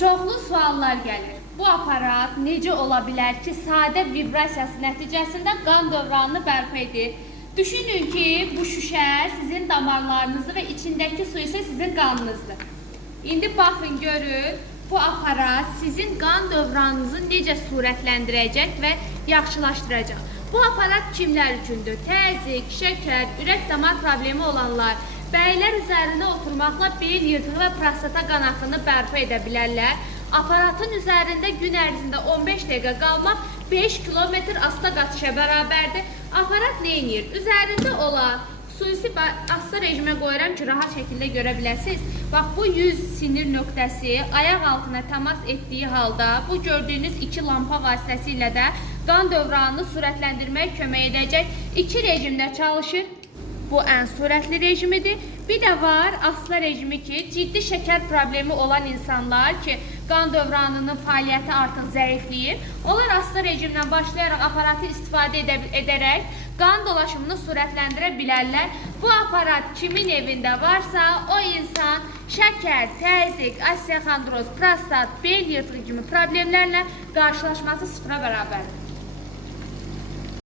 Çoxlu suallar gəlir. Bu aparat necə ola bilər ki, sadə vibrasiyası nəticəsində qan dövranını bərpa edir? Düşünün ki, bu şüşə sizin damarlarınızdır və içindəki su isə sizin qanınızdır. İndi baxın, görün, bu aparat sizin qan dövranınızı necə surətləndirəcək və yaxşılaşdıracaq. Bu aparat kimlər üçündür? Təzyiq, şəkər, ürək damar problemi olanlar, bəylər üzərində oturmaqla bel yırtığı və prostata qan axını bərpa edə bilərlər. Aparatın üzərində gün ərzində 15 dəqiqə qalmaq 5 kilometr asta qatışa bərabərdir. Aparat nə edir? Üzərində olan xüsusi asta rejimə qoyuram ki, rahat şəkildə görə biləsiniz. Bax, bu 100 sinir nöqtəsi ayaq altına təmas etdiyi halda bu gördüyünüz iki lampa vasitəsilə də qan dövranını sürətləndirməyə kömək edəcək. İki rejimdə çalışır. Bu ən sürətli rejimidir. Bir də var asla rejimi ki, ciddi şəkər problemi olan insanlar ki, qan dövranının fəaliyyəti artıq zəifləyir. Onlar asla rejimdən başlayaraq aparatı istifadə edərək qan dolaşımını sürətləndirə bilərlər. Bu aparat kimin evində varsa, o insan şəkər, təzyiq, osteoxondroz, prostat, bel yırtığı kimi problemlərlə qarşılaşması sıfıra bərabərdir.